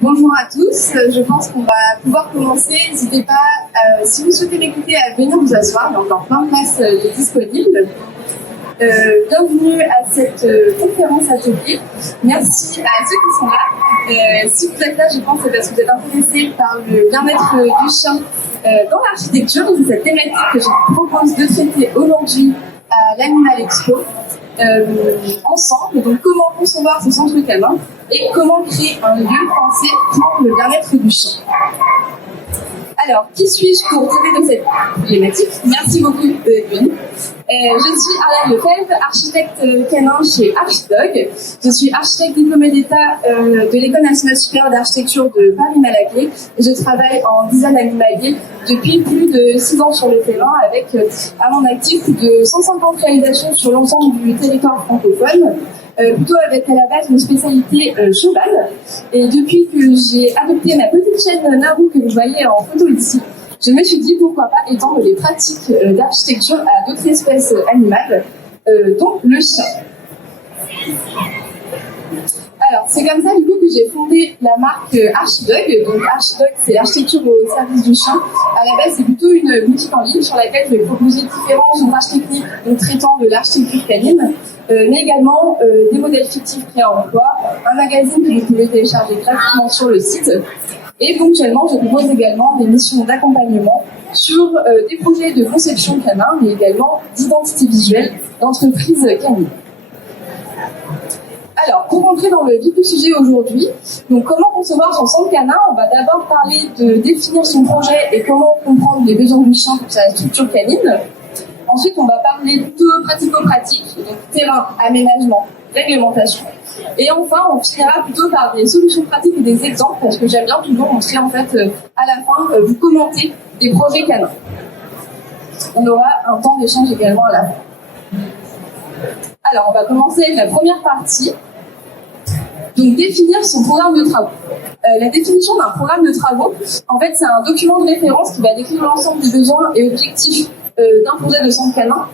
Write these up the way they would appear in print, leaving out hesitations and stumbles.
Bonjour à tous, je pense qu'on va pouvoir commencer. N'hésitez pas, si vous souhaitez m'écouter, à venir vous asseoir. Il y a encore plein de places disponibles. Bienvenue à cette conférence atelier. Merci à ceux qui sont là. Si vous êtes là, je pense que c'est parce que vous êtes intéressés par le bien-être du chien dans l'architecture. C'est cette thématique que je vous propose de traiter aujourd'hui à l'Animal Expo. Ensemble, donc comment concevoir ce centre canin et comment créer un lieu pensé pour le bien-être du chien. Alors, qui suis-je pour traiter de cette problématique? Merci beaucoup d'être venu. Je suis Ariane Lefebvre, architecte canin chez Archidog. Je suis architecte diplômée d'État de l'École nationale supérieure d'architecture de Paris-Malaquais. Je travaille en design animalier depuis plus de 6 ans sur le terrain avec à mon actif plus de 150 réalisations sur l'ensemble du territoire francophone. Plutôt avec à la base une spécialité cheval. Et depuis que j'ai adopté ma petite chaîne Naru que vous voyez en photo ici, je me suis dit pourquoi pas étendre les pratiques d'architecture à d'autres espèces animales, dont le chien. Alors, c'est comme ça du coup que j'ai fondé la marque Archidog. Donc Archidog, c'est l'architecture au service du chien. À la base, c'est plutôt une boutique en ligne sur laquelle je vais proposer différents ouvrages techniques traitant de l'architecture canine, mais également des modèles fictifs créés en emploi, un magazine que vous pouvez télécharger gratuitement sur le site. Et ponctuellement, je propose également des missions d'accompagnement sur des projets de conception canin, mais également d'identité visuelle d'entreprises canines. Alors, pour rentrer dans le vif du sujet aujourd'hui, donc comment concevoir son centre canin? On va d'abord parler de définir son projet et comment comprendre les besoins du chien pour sa structure canine. Ensuite, on va parler plutôt pratico-pratique, donc terrain, aménagement, réglementation. Et enfin, on finira plutôt par des solutions pratiques et des exemples, parce que j'aime bien toujours montrer en fait à la fin, vous commenter des projets canins. On aura un temps d'échange également à la fin. Alors, on va commencer avec la première partie. Donc, définir son programme de travaux. La définition d'un programme de travaux, en fait, c'est un document de référence qui va décrire l'ensemble des besoins et objectifs d'un projet de centre canin.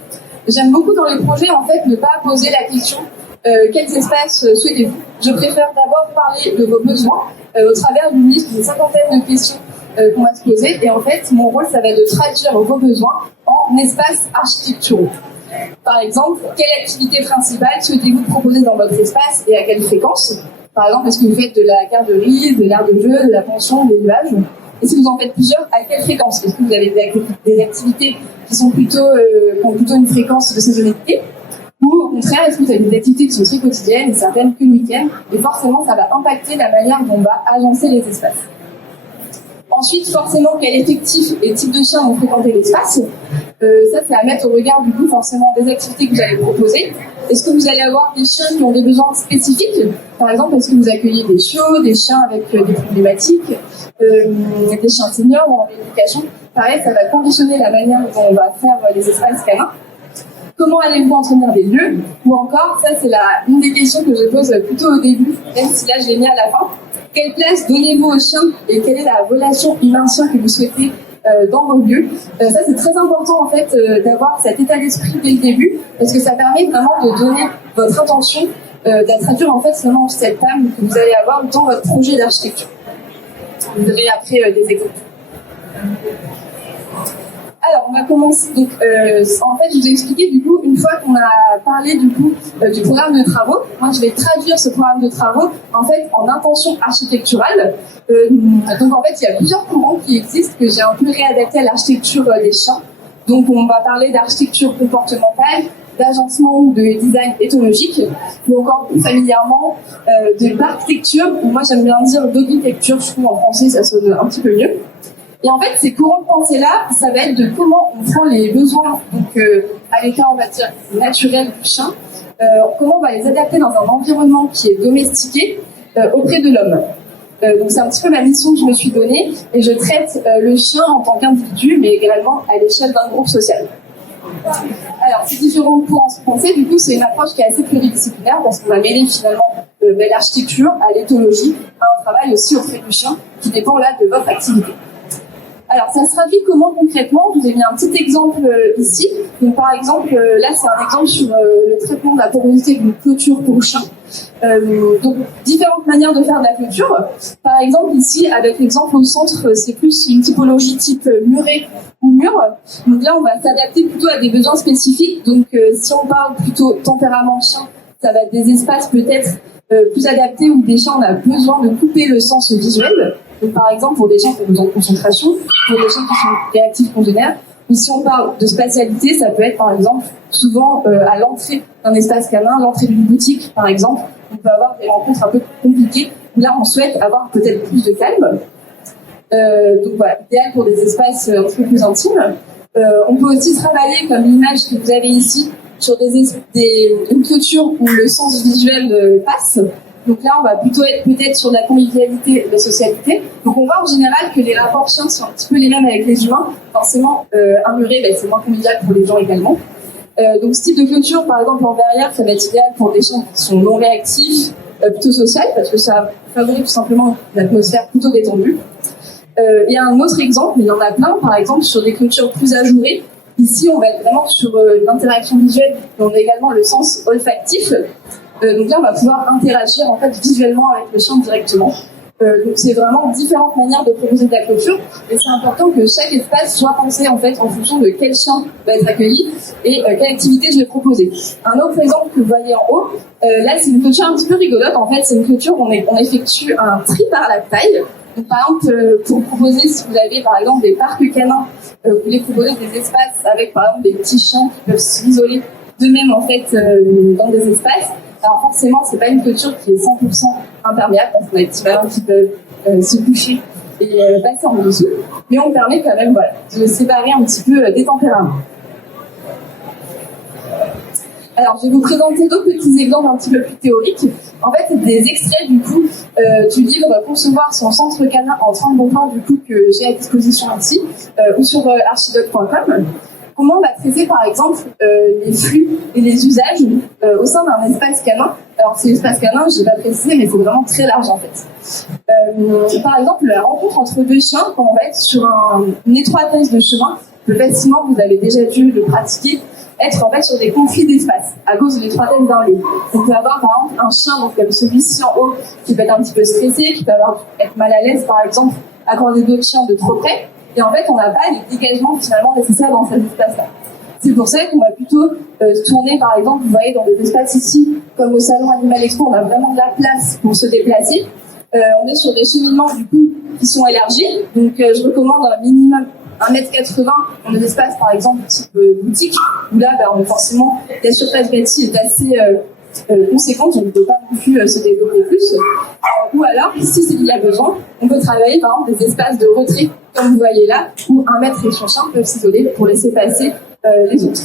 J'aime beaucoup dans les projets, en fait, ne pas poser la question quels espaces souhaitez-vous. Je préfère d'abord parler de vos besoins au travers d'une liste d'une cinquantaine de questions qu'on va se poser. Et en fait, mon rôle, ça va être de traduire vos besoins en espaces architecturaux. Par exemple, quelle activité principale souhaitez-vous proposer dans votre espace et à quelle fréquence? Par exemple, est-ce que vous faites de la garderie, de l'aire de jeu, de la pension, des nuages? Et si vous en faites plusieurs, à quelle fréquence? Est-ce que vous avez des activités qui sont qui ont plutôt une fréquence de saisonnalité? Ou au contraire, est-ce que vous avez des activités qui sont très quotidiennes et certaines que le week-end? Et forcément, ça va impacter la manière dont on va agencer les espaces. Ensuite, forcément, quel effectif et type de chien vont fréquenter l'espace? Ça, c'est à mettre au regard, du coup, forcément, des activités que vous allez proposer. Est-ce que vous allez avoir des chiens qui ont des besoins spécifiques? Par exemple, est-ce que vous accueillez des chiots, des chiens avec des problématiques, des chiens seniors ou en rééducation? Pareil, ça va conditionner la manière dont on va faire les espaces canins. Comment allez-vous entretenir des lieux? Ou encore, ça, c'est une des questions que je pose plutôt au début, même si là, je l'ai mis à la fin. Quelle place donnez-vous aux chiens et quelle est la relation humain-chien que vous souhaitez dans vos lieux? Ça, c'est très important en fait d'avoir cet état d'esprit dès le début, parce que ça permet vraiment de donner votre intention, de traduire en fait seulement cette âme que vous allez avoir dans votre projet d'architecture. Vous aurez après des exemples. Alors, on va commencer. Donc, en fait, je vous ai expliqué du coup, une fois qu'on a parlé du coup du programme de travaux, moi je vais traduire ce programme de travaux en fait en intention architecturale. Donc, en fait, il y a plusieurs courants qui existent que j'ai un peu réadaptés à l'architecture des chiens. Donc, on va parler d'architecture comportementale, d'agencement ou de design éthologique, ou encore plus familièrement de l'architecture. Moi, j'aime bien dire d'architecture, je trouve en français ça sonne un petit peu mieux. Et en fait, ces courants de pensée-là, ça va être de comment on prend les besoins, donc à l'état, on va dire, naturel du chien, comment on va les adapter dans un environnement qui est domestiqué auprès de l'homme. Donc c'est un petit peu ma mission que je me suis donnée, et je traite le chien en tant qu'individu, mais également à l'échelle d'un groupe social. Alors, ces différents courants de pensée, du coup, c'est une approche qui est assez pluridisciplinaire, parce qu'on va mêler finalement l'architecture à l'éthologie, à un travail aussi auprès du chien, qui dépend là de votre activité. Alors, ça se traduit comment concrètement? Je vous ai mis un petit exemple ici. Donc, par exemple, là, c'est un exemple sur le traitement de la porosité d'une clôture pour chien. Donc, différentes manières de faire de la clôture. Par exemple, ici, avec l'exemple au centre, c'est plus une typologie type muret ou mur. Donc là, on va s'adapter plutôt à des besoins spécifiques. Donc, si on parle plutôt tempérament chien, ça va être des espaces peut-être plus adaptés où des chiens, on a besoin de couper le sens visuel. Donc, par exemple, pour des chiens qui ont besoin de concentration, pour des chiens qui sont réactifs congénères. Mais si on parle de spatialité, ça peut être par exemple souvent à l'entrée d'un espace canin, l'entrée d'une boutique par exemple. On peut avoir des rencontres un peu compliquées. Là, on souhaite avoir peut-être plus de calme. Donc voilà, idéal pour des espaces un peu plus intimes. On peut aussi travailler, comme l'image que vous avez ici, sur une clôture où le sens visuel passe. Donc là, on va plutôt être peut-être sur de la convivialité et de la socialité. Donc on voit en général que les rapports chiens sont un petit peu les mêmes avec les humains. Forcément, un muret, c'est moins convivial pour les gens également. Donc ce type de clôture, par exemple en verrière, ça va être idéal pour des chiens qui sont non réactifs, plutôt sociaux, parce que ça favorise tout simplement une atmosphère plutôt détendue. Il y a un autre exemple, mais il y en a plein, par exemple sur des clôtures plus ajourées. Ici, on va être vraiment sur l'interaction visuelle, mais on a également le sens olfactif. Donc là, on va pouvoir interagir en fait visuellement avec le chien directement. Donc c'est vraiment différentes manières de proposer de la clôture, et c'est important que chaque espace soit pensé en fait en fonction de quel chien va être accueilli et quelle activité je vais proposer. Un autre exemple que vous voyez en haut, là c'est une clôture un petit peu rigolote. En fait, c'est une clôture où on effectue un tri par la taille. Donc, par exemple, pour proposer, si vous avez par exemple des parcs canins, vous voulez proposer des espaces avec par exemple des petits chiens qui peuvent s'isoler d'eux-mêmes en fait dans des espaces. Alors forcément, c'est pas une clôture qui est 100% imperméable parce qu'on a des petits ballons qui peuvent se boucher et passer en dessous. Mais on permet quand même de séparer un petit peu des tempéraments. Alors, je vais vous présenter d'autres petits exemples un petit peu plus théoriques. En fait, c'est des extraits du coup du livre Concevoir son centre canin en 30 bons plans du coup que j'ai à disposition ici ou sur archidog.com. Comment on va traiter par exemple les flux et les usages au sein d'un espace canin. Alors, c'est l'espace canin, je ne vais pas préciser, mais c'est vraiment très large en fait. Par exemple, la rencontre entre deux chiens, quand on va être sur une étroitesse de chemin, le facilement, vous avez déjà dû le pratiquer, être en fait sur des conflits d'espace à cause de l'étroitesse d'un lieu. On peut avoir par exemple un chien, donc comme celui-ci en haut, qui peut être un petit peu stressé, qui peut être mal à l'aise par exemple, à cause d'autres chiens de trop près. Et en fait, on n'a pas les dégagements finalement nécessaires dans cet espace-là. C'est pour ça qu'on va plutôt se tourner, par exemple, vous voyez, dans des espaces ici, comme au Salon Animal Expo, on a vraiment de la place pour se déplacer. On est sur des cheminements, du coup, qui sont élargis. Donc, je recommande un minimum 1m80 dans des espaces, par exemple, type boutique, où là, forcément, la surface bâtie est assez conséquente, on ne peut pas non plus se développer plus. Ou alors, si il y a besoin, on peut travailler, par exemple, des espaces de retrait, comme vous voyez là, où un maître et son chien peuvent s'isoler pour laisser passer les autres.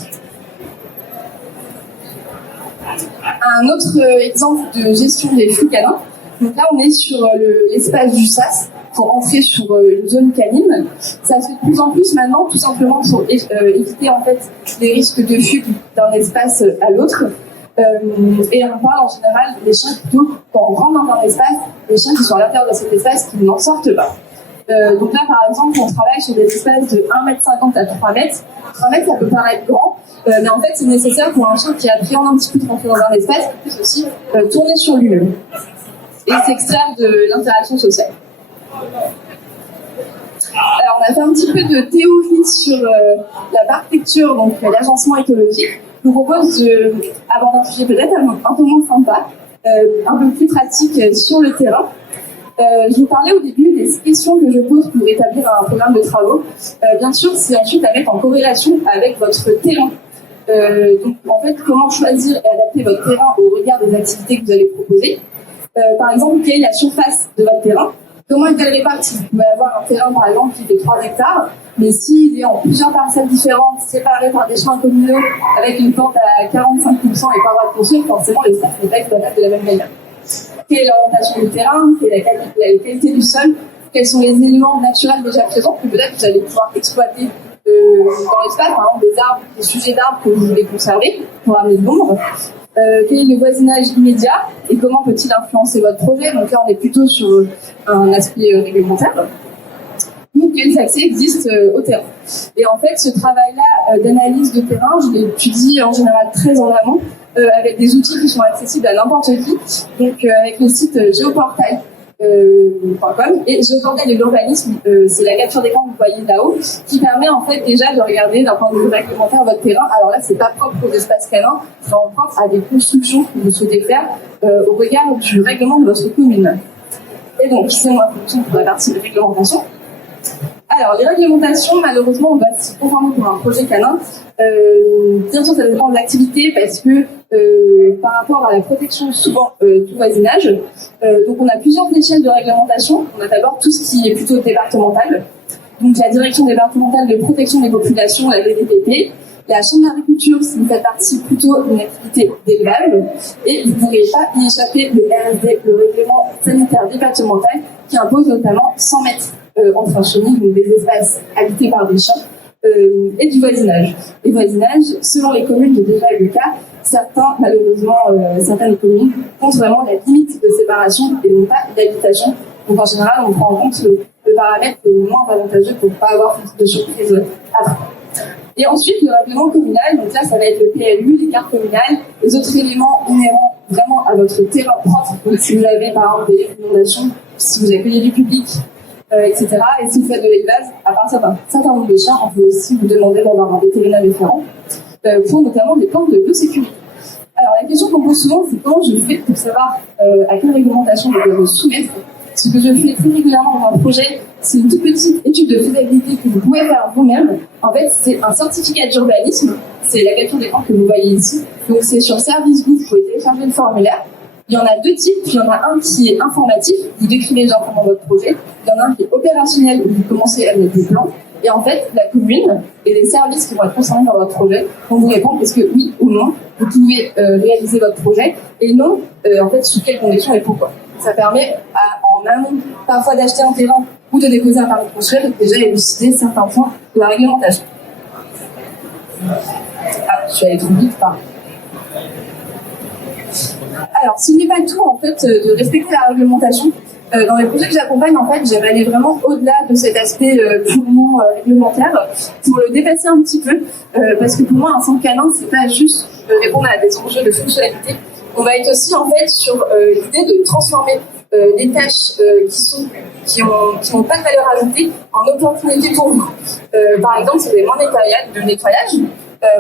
Un autre exemple de gestion des flux canins. Donc là, on est sur l'espace du SAS pour entrer sur une zone canine. Ça se fait de plus en plus maintenant, tout simplement pour éviter en fait les risques de fuite d'un espace à l'autre. Et on parle en général des chiens plutôt, quand on rentre dans un espace, les chiens qui sont à l'intérieur de cet espace qui n'en sortent pas. Donc là, par exemple, on travaille sur des espaces de 1m50 à 3 mètres. 3 mètres, ça peut paraître grand, mais en fait, c'est nécessaire pour un chien qui appréhende un petit peu de rentrer dans un espace, qui puisse aussi tourner sur lui-même et s'extraire de l'interaction sociale. Alors, on a fait un petit peu de théorie sur la bartecture, donc l'agencement écologique. Je vous propose d'aborder un sujet peut-être un peu moins sympa, un peu plus pratique sur le terrain. Je vous parlais au début des questions que je pose pour établir un programme de travaux. Bien sûr, c'est ensuite à mettre en corrélation avec votre terrain. Donc, en fait, comment choisir et adapter votre terrain au regard des activités que vous allez proposer. Par exemple, quelle est la surface de votre terrain? Comment est-elle répartie? Vous pouvez avoir un terrain, par exemple, qui fait 3 hectares, mais s'il est en plusieurs parcelles différentes, séparées par des chemins communaux, avec une pente à 45% et par voie de construire, forcément, l'espace n'est pas exploitable de la même manière. Quelle est l'orientation du terrain? Quelle est la qualité du sol? Quels sont les éléments naturels déjà présents que peut-être vous allez pouvoir exploiter dans l'espace, par exemple des arbres, des sujets d'arbres que vous voulez conserver pour amener de l'ombre. Quel est le voisinage immédiat et comment peut-il influencer votre projet? Donc là, on est plutôt sur un aspect réglementaire. ou quels accès existent au terrain. Et en fait, ce travail-là d'analyse de terrain, je l'étudie en général très en amont, avec des outils qui sont accessibles à n'importe qui, donc avec le site géoportail.com et géoportail de l'urbanisme, c'est la capture d'écran que vous voyez là-haut, qui permet en fait déjà de regarder d'un point de vue réglementaire votre terrain. Alors là, c'est pas propre aux espaces canins, c'est en propre à des constructions que vous souhaitez faire au regard du règlement de votre commune. Et donc, c'est moi pour la partie de réglementation. Alors, les réglementations, malheureusement, on va s'y conformer pour un projet canin. Bien sûr, ça dépend de l'activité parce que par rapport à la protection souvent du voisinage, donc on a plusieurs échelles de réglementation. On a d'abord tout ce qui est plutôt départemental. Donc, la Direction départementale de protection des populations, la DDPP. La Chambre d'agriculture, c'est une partie plutôt une activité d'élevage. Et vous ne pourrez pas y échapper le RSD, le règlement sanitaire départemental, qui impose notamment 100 mètres entre un chenil, donc des espaces habités par des chiens, et du voisinage. Les voisinages, selon les communes, j'ai déjà eu le cas, certaines communes comptent vraiment la limite de séparation et non pas d'habitation. Donc en général, on prend en compte le paramètre le moins avantageux pour ne pas avoir de surprise après. Et ensuite, le règlement communal, donc là, ça va être le PLU, les cartes communales, les autres éléments inhérents vraiment à votre terrain propre. Donc si vous avez par exemple des inondations, si vous accueillez du public, etc. Et si vous faites de l'élevage, à partir d'un certain nombre de chiens, on peut aussi vous demander d'avoir un vétérinaire référent pour notamment des plans de biosécurité. Alors la question qu'on pose souvent, c'est comment je fais pour savoir à quelle réglementation je dois me soumettre. Ce que je fais très régulièrement dans un projet, c'est une toute petite étude de faisabilité que vous pouvez faire vous-même. En fait, c'est un certificat d'urbanisme. C'est la capture d'écran que vous voyez ici. Donc c'est sur Service Gouv, vous pouvez télécharger le formulaire. Il y en a deux types. Il y en a un qui est informatif, vous décrivez gentiment votre projet. Il y en a un qui est opérationnel, où vous commencez à mettre des plans. Et en fait, la commune et les services qui vont être concernés dans votre projet vont vous répondre est-ce que oui ou non, vous pouvez réaliser votre projet, et non, en fait, sous quelles conditions et pourquoi. Ça permet en amont, parfois d'acheter un terrain ou de déposer un permis de construire, et déjà élucider certains points de la réglementation. Ah, je suis allée trop vite, pardon. Alors, ce n'est pas tout, en fait, de respecter la réglementation. Dans les projets que j'accompagne, en fait, j'aime aller vraiment au-delà de cet aspect purement réglementaire pour le dépasser un petit peu, parce que pour moi, un centre canin, c'est pas juste répondre à des enjeux de fonctionnalité. On va être aussi, en fait, sur l'idée de transformer les tâches qui n'ont pas de valeur ajoutée en opportunité pour vous. Par exemple, si vous avez moins de nettoyage,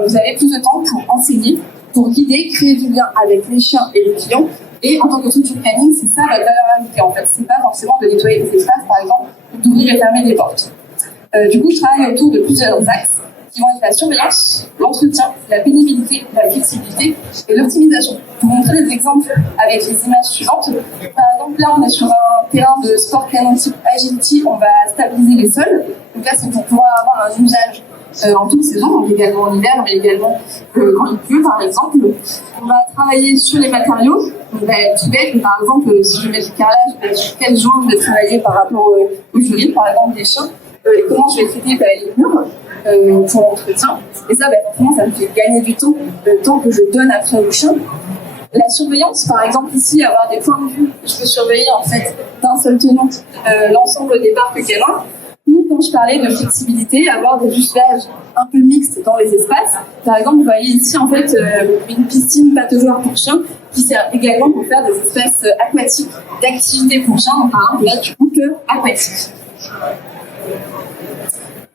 vous avez plus de temps pour enseigner, pour guider, créer du lien avec les chiens et les clients. Et en tant que structure canine, c'est ça la valeur ajoutée en fait. C'est pas forcément de nettoyer des espaces, par exemple, ou d'ouvrir et fermer des portes. Du coup, je travaille autour de plusieurs axes qui vont être la surveillance, l'entretien, la pénibilité, la flexibilité et l'optimisation. Pour vous montrer des exemples avec les images suivantes. Par exemple, là, on est sur un terrain de sport canin type agility, on va stabiliser les sols. Donc là, c'est pour pouvoir avoir un usage en toute saison, donc également en hiver, mais également quand il pleut, par exemple. On va travailler sur les matériaux. Donc, tout bête, par exemple, si je mets du carrelage, sur quel joint je vais travailler par rapport aux jurys, par exemple, des chiens, et comment je vais traiter les murs pour l'entretien. Et ça, forcément, ça me fait gagner du temps, le temps que je donne après aux chiens. La surveillance, par exemple, ici, avoir des points de vue, je peux surveiller en fait d'un seul tenant l'ensemble des parcs canins. Ou quand je parlais de flexibilité, avoir des usages un peu mixtes dans les espaces. Par exemple, vous voyez ici en fait une piscine pataugeoire pour chiens qui sert également pour faire des espaces aquatiques d'activité pour chiens. Donc, par exemple, là, du hooker aquatique.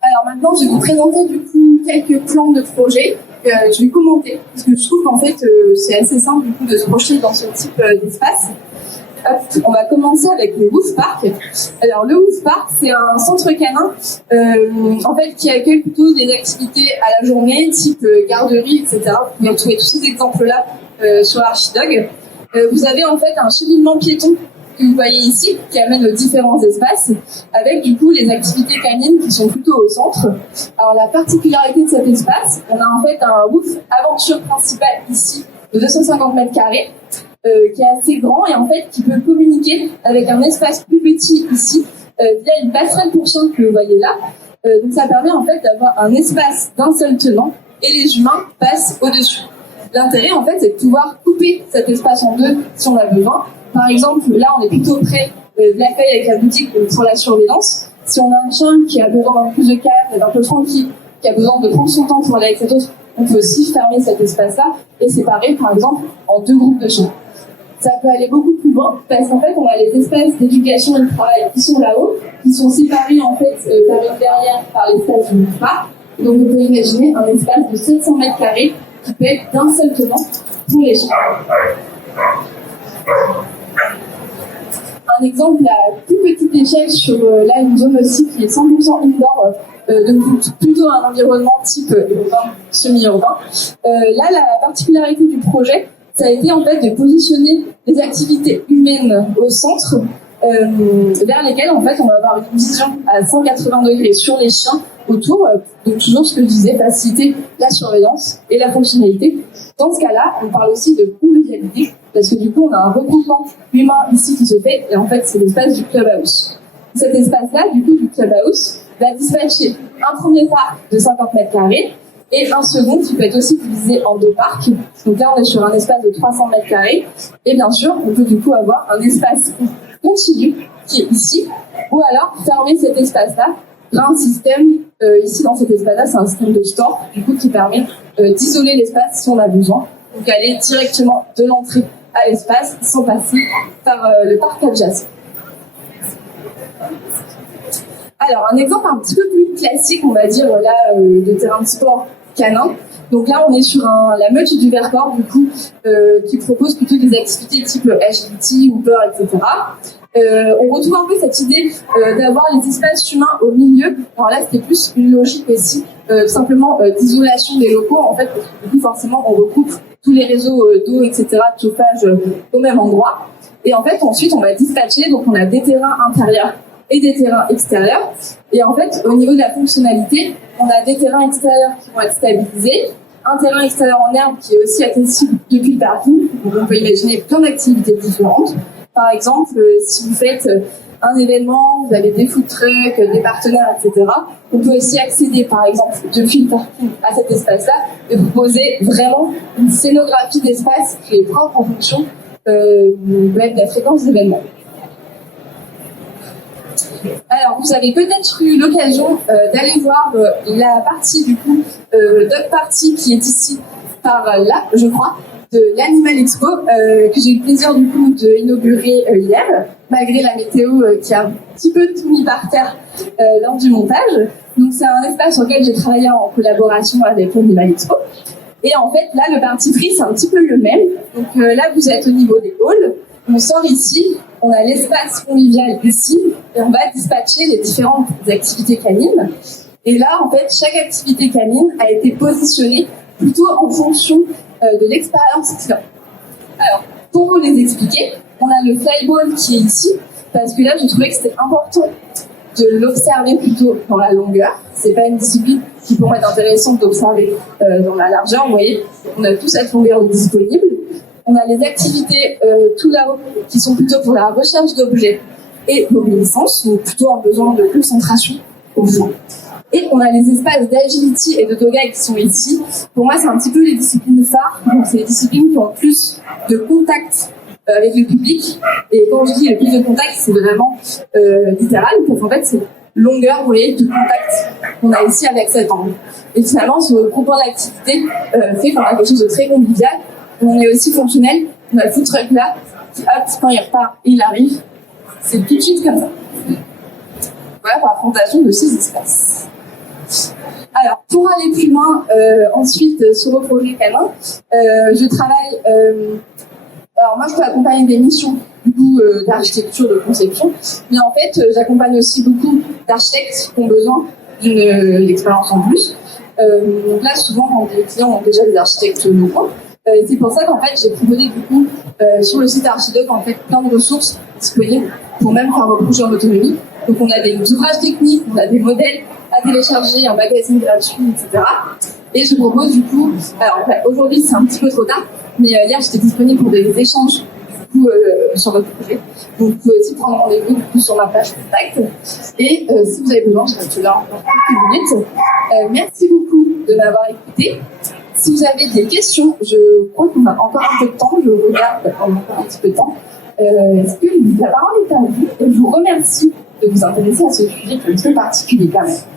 Alors maintenant, je vais vous présenter du coup quelques plans de projet. Je vais commenter parce que je trouve qu'en fait, c'est assez simple du coup de se projeter dans ce type d'espace. On va commencer avec le Woof Park. Alors le Woof Park, c'est un centre canin en fait qui accueille plutôt des activités à la journée, type garderie, etc. Vous pouvez trouver tous ces exemples-là sur Archidog. Vous avez en fait un cheminement piéton que vous voyez ici, qui amène aux différents espaces, avec du coup les activités canines qui sont plutôt au centre. Alors la particularité de cet espace, on a en fait un Woof aventure principale ici de 250 mètres carrés, qui est assez grand et en fait qui peut communiquer avec un espace plus petit ici via une passerelle pour chiens que vous voyez là. Donc ça permet en fait d'avoir un espace d'un seul tenant et les humains passent au-dessus. L'intérêt en fait c'est de pouvoir couper cet espace en deux si on a besoin. Par exemple là on est plutôt près de l'accueil avec la boutique pour la surveillance. Si on a un chien qui a besoin d'un plus de calme, d'un peu tranquille, qui a besoin de prendre son temps pour aller avec cet autre, on peut aussi fermer cet espace-là et séparer, par exemple, en 2 groupes de chiens. Ça peut aller beaucoup plus loin parce qu'en fait, on a les espaces d'éducation et de travail qui sont là-haut, qui sont séparés en fait par une barrière, par l'espace du phare. Donc, on peut imaginer un espace de 700 mètres carrés qui peut être d'un seul tenant pour les chiens. Un exemple à plus petite échelle sur là une zone aussi qui est 100% indoor, donc plutôt un environnement type urbain, semi-urbain. Là, la particularité du projet, ça a été en fait de positionner les activités humaines au centre, vers lesquelles en fait on va avoir une vision à 180 degrés sur les chiens autour. Donc toujours ce que je disais, faciliter la surveillance et la fonctionnalité. Dans ce cas-là, on parle aussi de convivialité, parce que du coup on a un regroupement humain ici qui se fait, et en fait c'est l'espace du clubhouse. Cet espace-là, du coup du clubhouse, va dispatcher un premier parc de 50 mètres carrés, et un second qui peut être aussi divisé en 2 parcs. Donc là, on est sur un espace de 300 mètres carrés. Et bien sûr, on peut du coup avoir un espace continu qui est ici, ou alors fermer cet espace-là par un système, ici dans cet espace-là, c'est un système de store, du coup qui permet d'isoler l'espace si on a besoin. Donc aller directement de l'entrée à l'espace sans passer par le parc adjacent. Alors, un exemple un petit peu plus classique, on va dire, là, de terrain de sport canin. Donc là, on est sur la meute du Vercors, du coup, qui propose plutôt des activités type agility, Hooper, etc. On retrouve un peu cette idée d'avoir les espaces humains au milieu. Alors là, c'était plus une logique ici, simplement d'isolation des locaux. En fait, du coup, forcément, on recoupe tous les réseaux d'eau, etc., de chauffage au même endroit. Et en fait, ensuite, on va dispatcher. Donc, on a des terrains intérieurs et des terrains extérieurs. Et en fait, au niveau de la fonctionnalité, on a des terrains extérieurs qui vont être stabilisés, un terrain extérieur en herbe qui est aussi accessible depuis le parking. Donc on peut imaginer plein d'activités différentes. Par exemple, si vous faites un événement, vous avez des food trucks, des partenaires, etc. On peut aussi accéder, par exemple, depuis le parking à cet espace-là et proposer vraiment une scénographie d'espace qui est propre en fonction de la fréquence d'événements. Alors, vous avez peut-être eu l'occasion d'aller voir la partie, du coup, dog party qui est ici par là, je crois, de l'Animal Expo, que j'ai eu le plaisir, du coup, d'inaugurer hier, malgré la météo qui a un petit peu tout mis par terre lors du montage. Donc, c'est un espace sur lequel j'ai travaillé en collaboration avec l'Animal Expo. Et en fait, là, le parti pris, c'est un petit peu le même. Donc là, vous êtes au niveau des halls. On sort ici, on a l'espace convivial ici, et on va dispatcher les différentes activités canines. Et là, en fait, chaque activité canine a été positionnée plutôt en fonction de l'expérience client. Alors, pour vous les expliquer, on a le flyball qui est ici, parce que là, je trouvais que c'était important de l'observer plutôt dans la longueur. C'est pas une discipline qui pourrait être intéressante d'observer dans la largeur. Vous voyez, on a tout cette longueur disponible. On a les activités tout là-haut qui sont plutôt pour la recherche d'objets et l'obéissance, donc plutôt un besoin de concentration au fond. Et on a les espaces d'agility et de toga qui sont ici. Pour moi, c'est un petit peu les disciplines phares. Donc, c'est les disciplines qui ont plus de contact avec le public. Et quand je dis le plus de contact, c'est vraiment littéral, parce qu'en fait, c'est longueur, vous voyez, de contact qu'on a ici avec cet angle. Et finalement, ce groupement d'activités fait qu'on a quelque chose de très convivial. On est aussi fonctionnel. On a le food truck là, qui hop, quand il repart, il arrive. C'est tout de suite comme ça. Voilà pour la présentation de ces espaces. Alors, pour aller plus loin, ensuite, sur vos projets canins, je travaille... alors, moi, je peux accompagner des missions, du coup, d'architecture, de conception, mais en fait, j'accompagne aussi beaucoup d'architectes qui ont besoin d'une expérience en plus. Donc là, souvent, quand les clients ont déjà des architectes locaux, c'est pour ça qu'en fait, j'ai proposé, du coup, sur le site Archidoc, en fait, plein de ressources disponibles pour même faire vos projets en autonomie. Donc, on a des ouvrages techniques, on a des modèles à télécharger, un magazine gratuit, etc. Et je propose du coup, alors aujourd'hui c'est un petit peu trop tard, mais hier j'étais disponible pour des échanges du coup, sur votre projet. Donc vous pouvez aussi prendre rendez-vous du coup, sur ma page contact. Et si vous avez besoin, je reste là encore quelques minutes. Merci beaucoup de m'avoir écouté. Si vous avez des questions, je crois qu'on a encore un peu de temps, je regarde, on a encore un petit peu de temps. Est-ce que la parole est à vous? Et je vous remercie de vous intéresser à ce sujet qui est un petit peu particulier quand même.